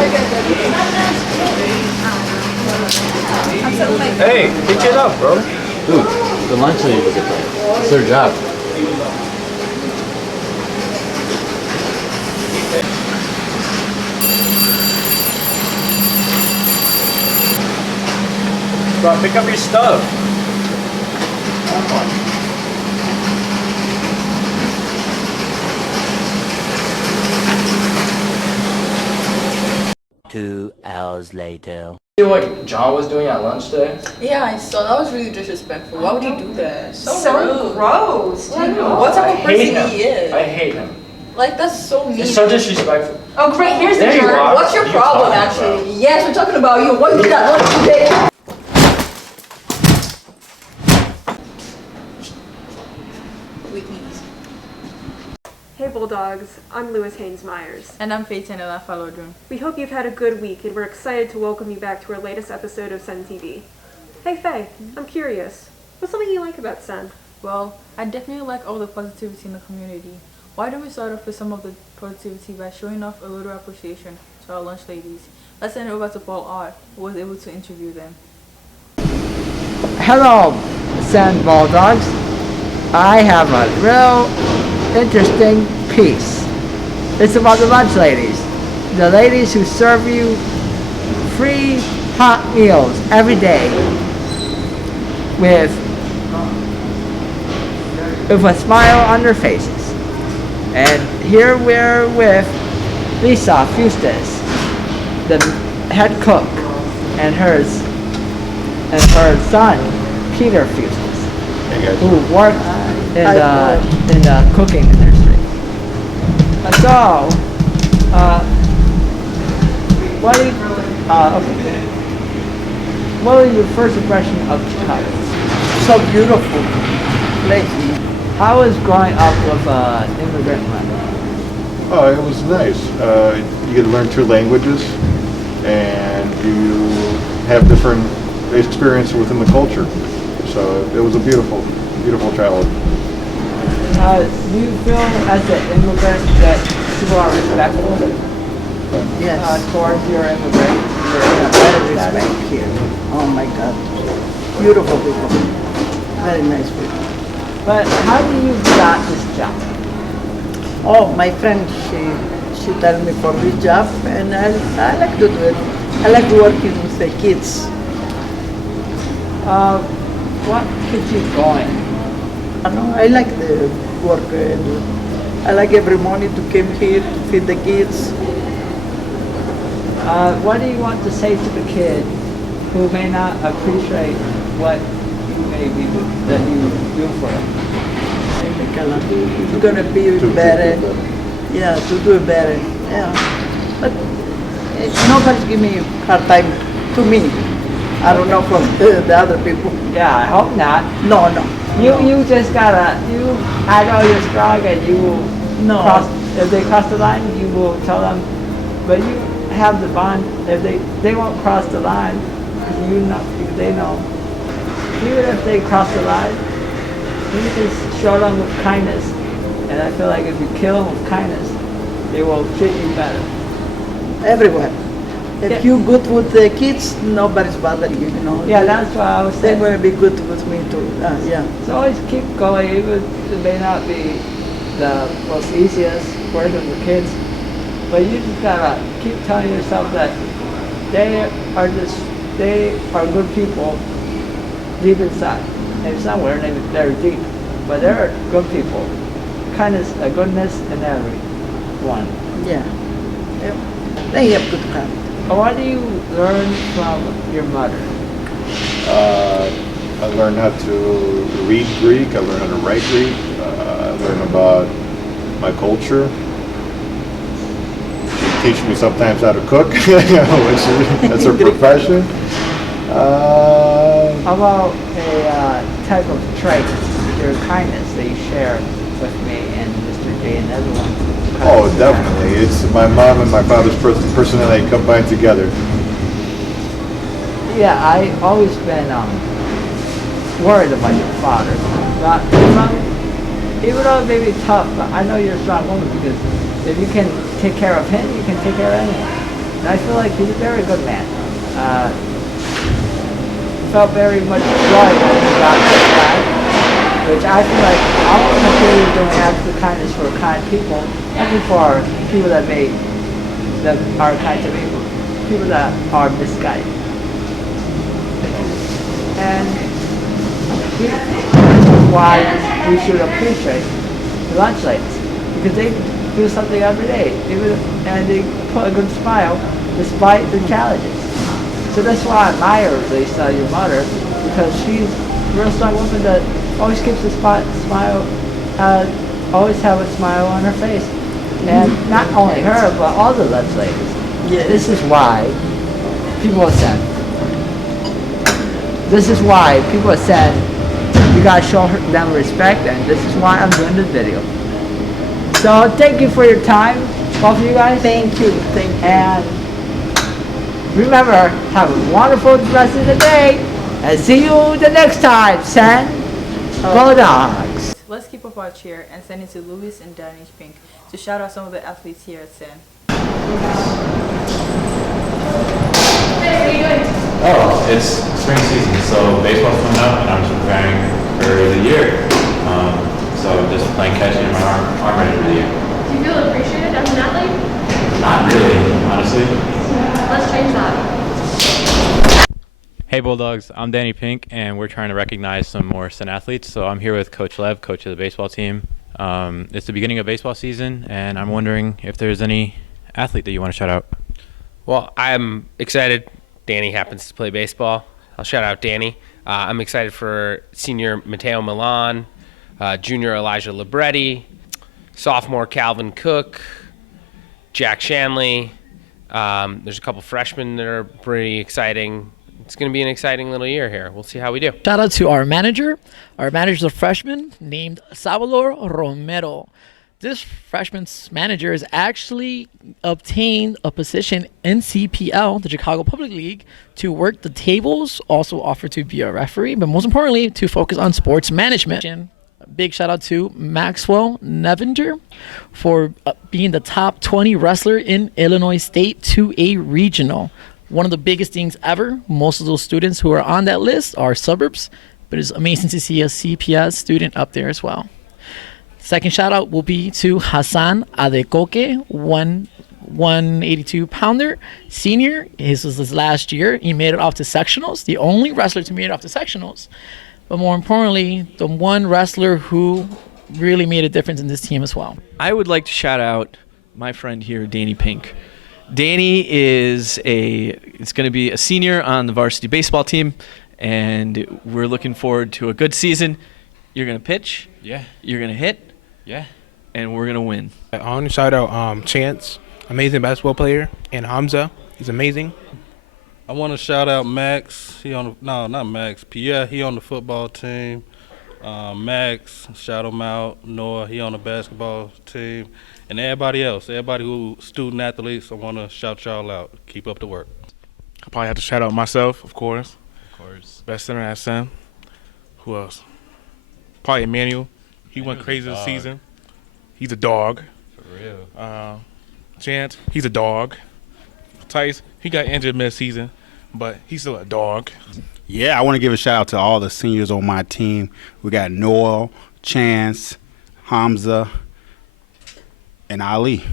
Hey, pick it up, bro. Dude, the lunch lady will get that. It's their job. Bro, pick up your stuff. 2 hours later. See what John was doing at lunch today? Yeah, I saw. That was really disrespectful. Why would you do that? So rude. gross. I know. What type of person he is? I hate him. Like, that's so mean. It's so disrespectful. Oh great, here's the There you jerk. are. What's your What are you problem, talking actually? Yes, we're talking about you. What you did at lunch today? Weakness. Hey Bulldogs, I'm Lewis Haynes Myers. And I'm Peyton and I followed you. We hope you've had a good week and we're excited to welcome you back to our latest episode of Senn TV. Hey Faye, I'm curious. What's something you like about Senn? Well, I definitely like all the positivity in the community. Why don't we start off with some of the positivity by showing off a little appreciation to our lunch ladies? Let's send it over to Paul R, who was able to interview them. Hello, Senn Bulldogs. I have a real interesting piece. It's about the lunch ladies. The ladies who serve you free hot meals every day with a smile on their faces. And here we're with Lisa Fustes, the head cook, and her son, Peter Fustes, who worked in the cooking industry. What is your first impression of Chicago? So beautiful place. How was growing up with an immigrant mother? Oh, it was nice. You get to learn 2 languages, and you have different experiences within the culture. So it was a beautiful, beautiful childhood. Do you feel as an immigrant that people are respectful Yes. towards your immigrant? Very respect here. Oh my God. Beautiful people. Very nice people. But how do you got this job? Oh, my friend, she told me for this job, and I like to do it. I like working with the kids. What keeps you going? I like the work. And I like every morning to come here to feed the kids. What do you want to say to the kid who may not appreciate what you may be that you do for them? It's gonna be better. Yeah, to do it better. Yeah, but nobody's giving me hard time to me. I don't know from the other people. Yeah, I hope not. No. You just gotta, I know you're strong and you will cross, if they cross the line, you will tell them, but you have the bond, if they won't cross the line, because they know. Even if they cross the line, you just show them with kindness, and I feel like if you kill them with kindness, they will treat you better. Everywhere. If you good with the kids, nobody's bothering you, Yeah, that's why I was They saying. will be good with me too. Yeah. So always keep going, even it may not be the most easiest working with kids, but you just gotta keep telling yourself that they are good people deep inside. And somewhere they're deep, but they're good people. Kindness, goodness in everyone. Yeah. Yep. They have good character. What do you learn from your mother? I learned how to read Greek. I learned how to write Greek. I learned about my culture. She teaches me sometimes how to cook, that's her profession. How about a type of trait, your kindness that you share with me and Mr. J and everyone? Oh, definitely. It's my mom and my father's personality combined together. Yeah, I always been worried about your father. But even though it may be tough, but I know you're a strong woman because if you can take care of him, you can take care of anyone. And I feel like he's a very good man. Felt very much joy when he got this back, which I feel like all of my people are doing acts of kindness for kind people, not just for people that are kind to people that are misguided. And this is why we should appreciate the lunch ladies, because they do something every day, and they put a good smile despite the challenges. So that's why I admire Lisa, your mother, because she's a real strong woman that always keeps a smile, always have a smile on her face. And not only her, but all the lunch ladies. Yes. This is why people are Senn. This is why people are Senn. You gotta show them respect, and this is why I'm doing this video. So thank you for your time, both of you guys. Thank you. Thank you. And remember, have a wonderful rest of the day, and see you the next time, Senn. Bulldogs. Let's keep up our cheer and send it to Louis and Danny Pink to shout out some of the athletes here at Senn. Oh, it's spring season, so baseball's coming up, and I'm just preparing for the year. So just playing catch and my arm ready for the year. Do you feel appreciated as an athlete? Not really, honestly. Let's change that. Hey Bulldogs, I'm Danny Pink, and we're trying to recognize some more Senn athletes. So I'm here with Coach Lev, coach of the baseball team. It's the beginning of baseball season, and I'm wondering if there's any athlete that you want to shout out. Well, I'm excited. Danny happens to play baseball. I'll shout out Danny. I'm excited for senior Matteo Milan, junior Elijah Libretti, sophomore Calvin Cook, Jack Shanley. There's a couple freshmen that are pretty exciting. It's going to be an exciting little year here. We'll see how we do. Shout out to our manager. Our manager's a freshman named Salvador Romero. This freshman's manager has actually obtained a position in CPL, the Chicago Public League, to work the tables, also offered to be a referee, but most importantly, to focus on sports management. A big shout out to Maxwell Nevinger for being the top 20 wrestler in Illinois State 2A regional. One of the biggest things ever. Most of those students who are on that list are suburbs, but it's amazing to see a CPS student up there as well. Second shout out will be to Hassan Adekoke, 182 pounder senior. His was his last year. He made it off to sectionals, the only wrestler to make it off to sectionals. But more importantly, the one wrestler who really made a difference in this team as well. I would like to shout out my friend here, Danny Pink. Danny is going to be a senior on the varsity baseball team, and we're looking forward to a good season. You're going to pitch. Yeah. You're going to hit. Yeah. And we're going to win. I want to shout out Chance, amazing basketball player, and Hamza. He's amazing. I want to shout out Max. Not Max. Pierre, he on the football team. Max, shout him out. Noah, he on the basketball team. And everybody else, everybody who student athletes, I want to shout y'all out. Keep up the work. I probably have to shout out myself, of course. Of course. Best center at Senn. Who else? Probably Emmanuel. He went crazy this season. He's a dog. For real. Chance, he's a dog. Tice, he got injured mid-season, but he's still a dog. Yeah, I want to give a shout out to all the seniors on my team. We got Noel, Chance, Hamza, and Ali.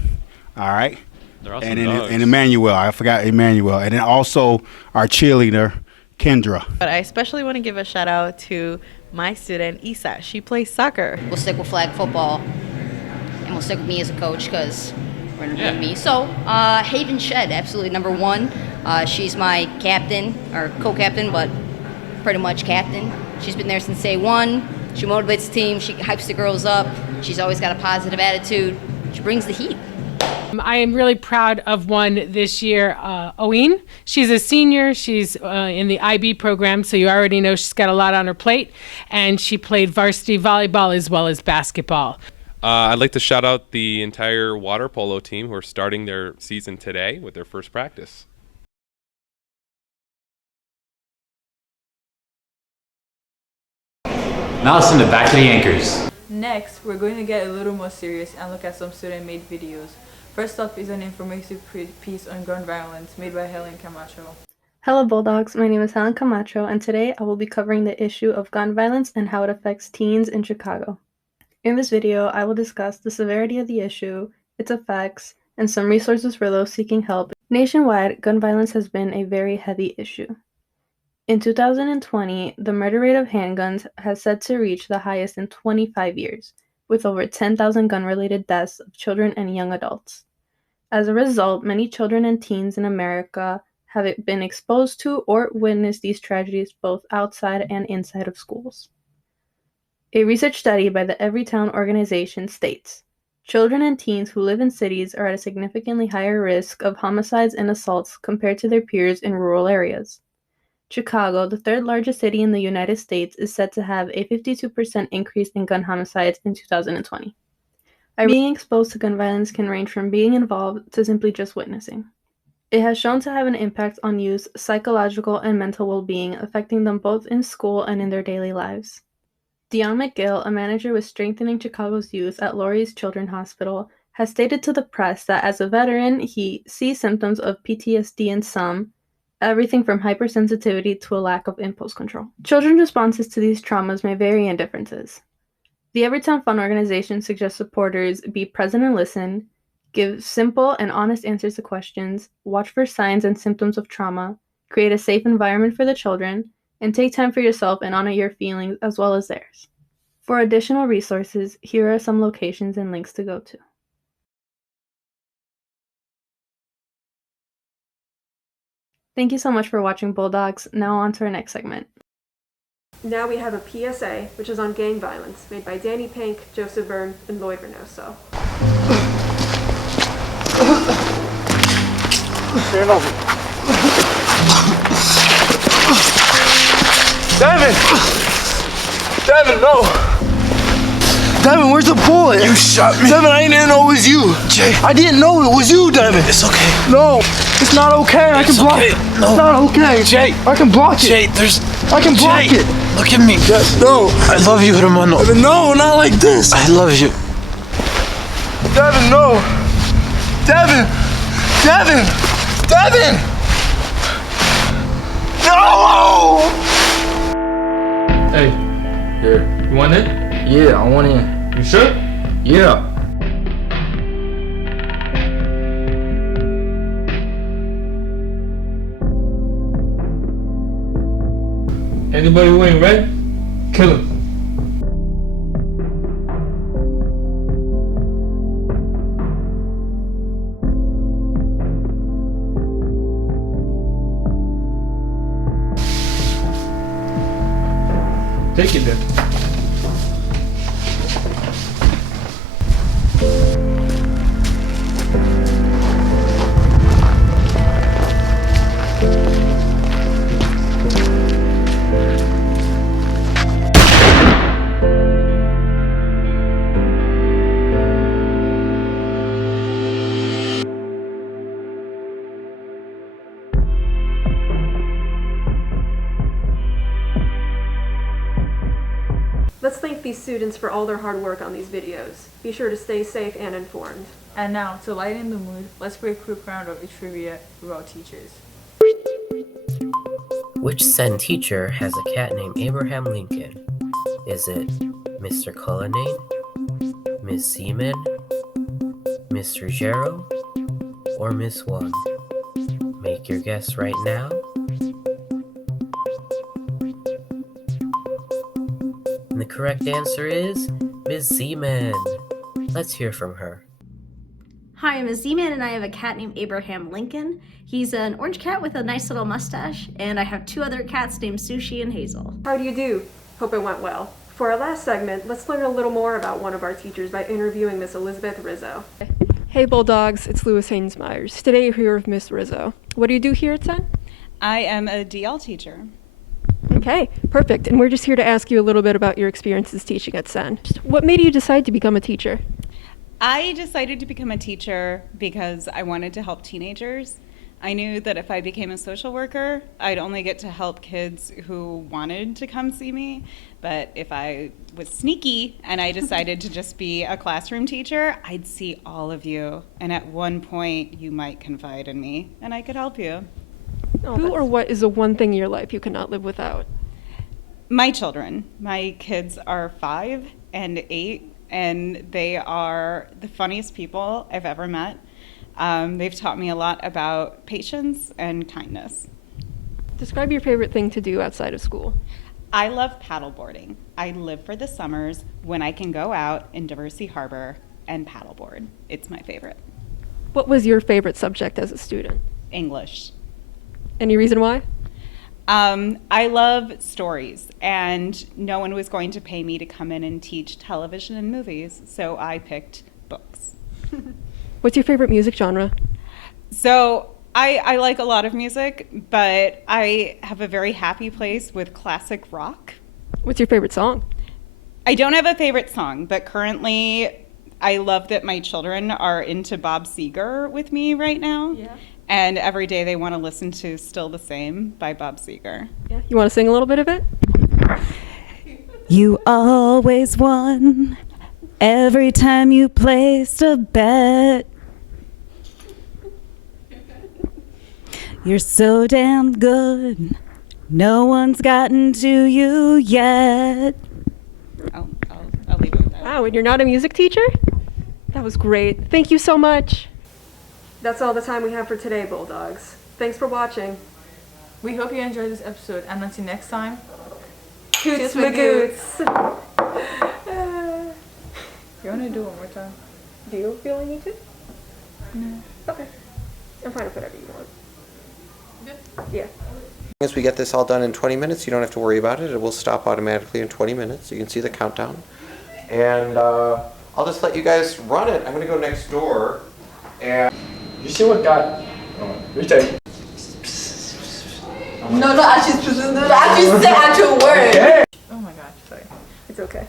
All right? They're awesome and dogs. and Emmanuel. I forgot Emmanuel. And then also our cheerleader, Kendra. But I especially want to give a shout out to my student, Isa. She plays soccer. We'll stick with flag football, and we'll stick with me as a coach because we're going to be me. So, Haven Shed, absolutely number one. She's my captain, or co-captain, but pretty much captain. She's been there since day one. She motivates the team. She hypes the girls up. She's always got a positive attitude. She brings the heat. I am really proud of one this year, Owen. She's a senior. She's in the IB program, so you already know she's got a lot on her plate. And she played varsity volleyball as well as basketball. I'd like to shout out the entire water polo team who are starting their season today with their first practice. Now let's send it back to the anchors. Next, we're going to get a little more serious and look at some student-made videos. First up is an informative piece on gun violence made by Helen Camacho. Hello Bulldogs, my name is Helen Camacho, and today I will be covering the issue of gun violence and how it affects teens in Chicago. In this video, I will discuss the severity of the issue, its effects, and some resources for those seeking help. Nationwide, gun violence has been a very heavy issue. In 2020, the murder rate of handguns has set to reach the highest in 25 years, with over 10,000 gun-related deaths of children and young adults. As a result, many children and teens in America have been exposed to or witnessed these tragedies both outside and inside of schools. A research study by the Everytown organization states, children and teens who live in cities are at a significantly higher risk of homicides and assaults compared to their peers in rural areas. Chicago, the third largest city in the United States, is said to have a 52% increase in gun homicides in 2020. Being exposed to gun violence can range from being involved to simply just witnessing. It has shown to have an impact on youth's psychological and mental well-being, affecting them both in school and in their daily lives. Dion McGill, a manager with Strengthening Chicago's Youth at Laurie's Children's Hospital, has stated to the press that as a veteran, he sees symptoms of PTSD in some, everything from hypersensitivity to a lack of impulse control. Children's responses to these traumas may vary in differences. The Everytown Fund organization suggests supporters be present and listen, give simple and honest answers to questions, watch for signs and symptoms of trauma, create a safe environment for the children, and take time for yourself and honor your feelings as well as theirs. For additional resources, here are some locations and links to go to. Thank you so much for watching Bulldogs. Now on to our next segment. Now we have a PSA, which is on gang violence, made by Danny Pink, Joseph Byrne, and Lloyd Reynoso. Stand over. Devin! Devin, no! Devin, where's the bullet? You shot me. Devin, I didn't know it was you. Jay. I didn't know it was you, Devin. It's okay. No, it's not okay. I can block it. No. It's not okay. Jay. I can block it. Jay, there's... I can block Jay, it. Look at me. No. I love you, hermano. Devin, no, not like this. I love you. Devin, no. Devin. Devin. Devin. No! Hey. Here. You want in? Yeah, I want in. You sure? Yeah. Anybody who ain't red, kill him. Take it then. Let's thank these students for all their hard work on these videos. Be sure to stay safe and informed. And now, to lighten the mood, let's play a quick round of trivia about teachers. Which Senn teacher has a cat named Abraham Lincoln? Is it Mr. Cullinane, Ms. Seaman, Ms. Ruggiero, or Ms. One? Make your guess right now. And the correct answer is Ms. Seaman. Let's hear from her. Hi, I'm Z-Man and I have a cat named Abraham Lincoln. He's an orange cat with a nice little mustache, and I have two other cats named Sushi and Hazel. How do you do? Hope it went well. For our last segment, let's learn a little more about one of our teachers by interviewing Miss Elizabeth Rizzo. Hey Bulldogs, it's Lewis Haynes-Myers. Today you're here with Miss Rizzo. What do you do here at Senn? I am a DL teacher. Okay, perfect. And we're just here to ask you a little bit about your experiences teaching at Senn. What made you decide to become a teacher? I decided to become a teacher because I wanted to help teenagers. I knew that if I became a social worker, I'd only get to help kids who wanted to come see me. But if I was sneaky and I decided to just be a classroom teacher, I'd see all of you. And at one point, you might confide in me, and I could help you. Who or what is the one thing in your life you cannot live without? My children. My kids are 5 and 8, and they are the funniest people I've ever met. They've taught me a lot about patience and kindness. Describe your favorite thing to do outside of school. I love paddleboarding. I live for the summers when I can go out in Diversey Harbor and paddleboard. It's my favorite. What was your favorite subject as a student? English. Any reason why? I love stories, and no one was going to pay me to come in and teach television and movies, so I picked books. What's your favorite music genre? So I like a lot of music, but I have a very happy place with classic rock. What's your favorite song? I don't have a favorite song, but currently I love that my children are into Bob Seger with me right now. Yeah. And every day they want to listen to Still the Same by Bob Seger. Yeah. You want to sing a little bit of it? You always won every time you placed a bet. You're so damn good. No one's gotten to you yet. I'll leave it with that. Wow, and you're not a music teacher? That was great. Thank you so much. That's all the time we have for today, Bulldogs. Thanks for watching. We hope you enjoyed this episode, and until next time, Coots Magoots. You want to do it one more time? Do you feel you need to? No. Okay. I'm fine with whatever you want. Yeah. As we get this all done in 20 minutes, you don't have to worry about it. It will stop automatically in 20 minutes. You can see the countdown. And I'll just let you guys run it. I'm going to go next door. And you see what God... No, actually say actual word. Oh my gosh, sorry. It's okay.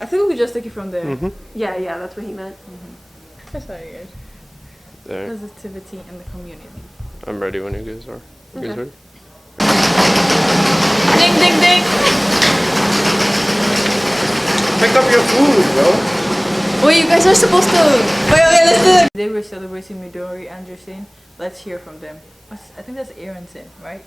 I think we could just take it from there. Mm-hmm. Yeah, that's what he meant. That's very good. There. Positivity in the community. I'm ready when you guys are. You guys ready? Ding, ding, ding. pick up your food, bro. Well, you guys are supposed to. Wait, let's do it. Today we're celebrating Midori Anderson. Let's hear from them. I think that's Aronson, right?